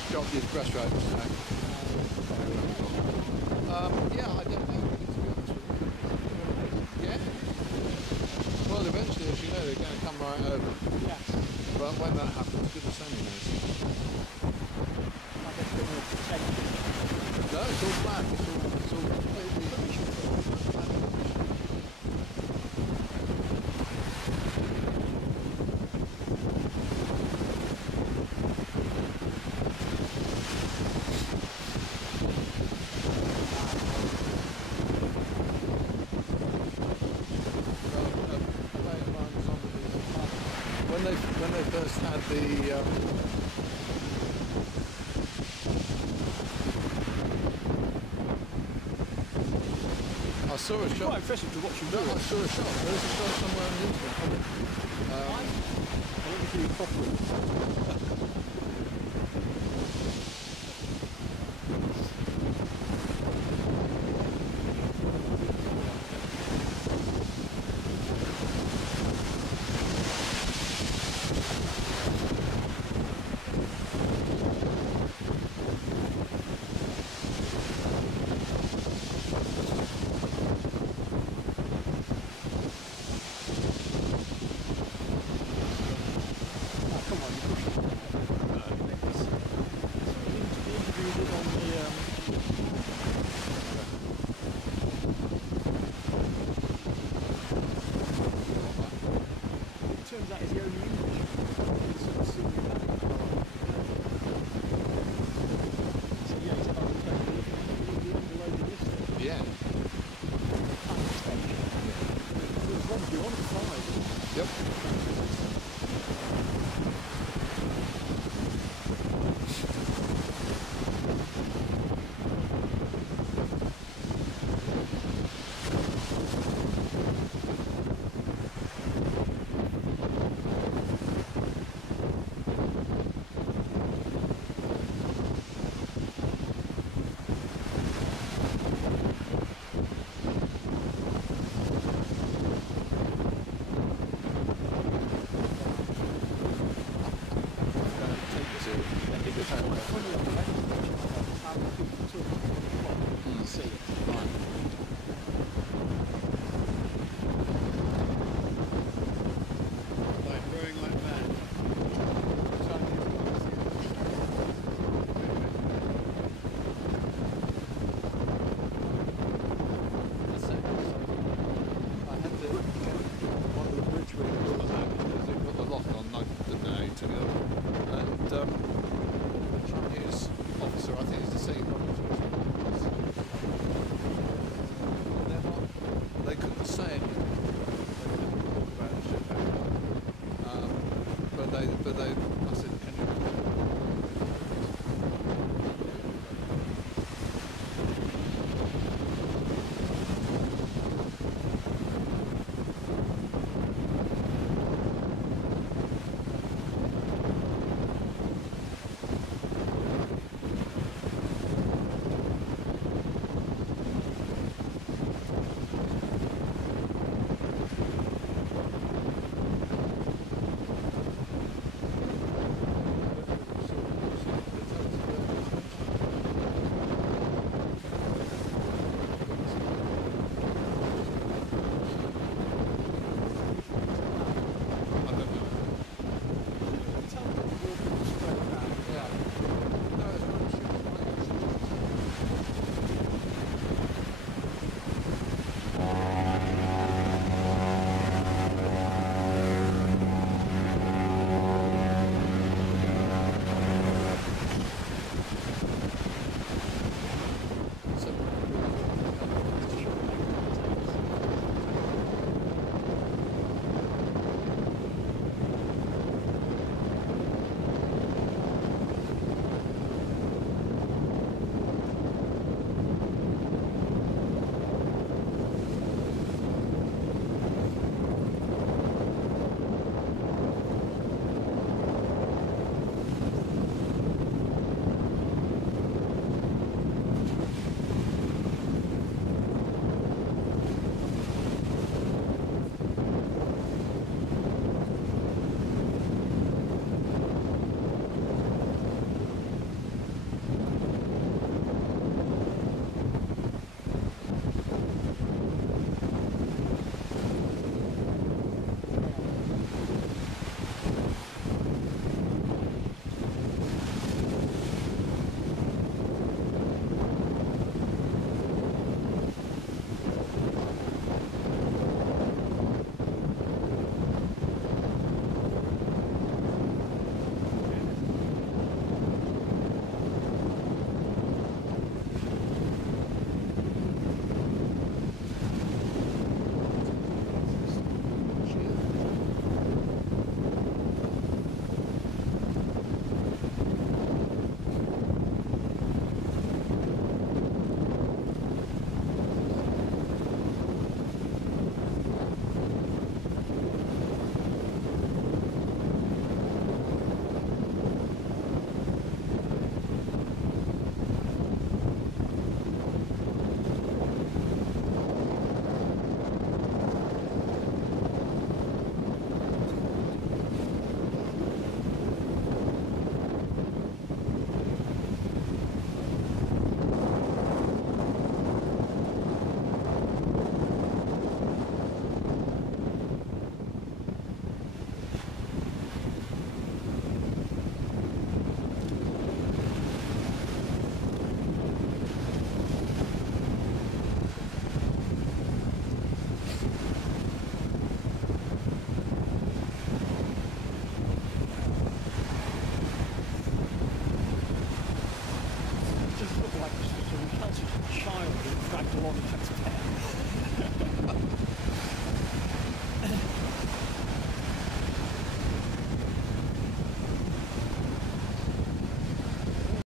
just dropped his breaststroke. So. Yeah, I don't know, really, to be honest with you. Yeah? Well, eventually, as you know, they're going to come right over. Yes. But when that happens, goodness only knows. I guess they're more potential. No, it's all flat. It's all completely... When they first had the I saw a shot. Quite impressive to watch him do I it. saw a shot. There was a shot somewhere on the internet. I want to do it properly. Turns out he's the only English. So yeah, he's about to take the underloaded list. Yeah. There's one beyond 5. Yep. But they, I said,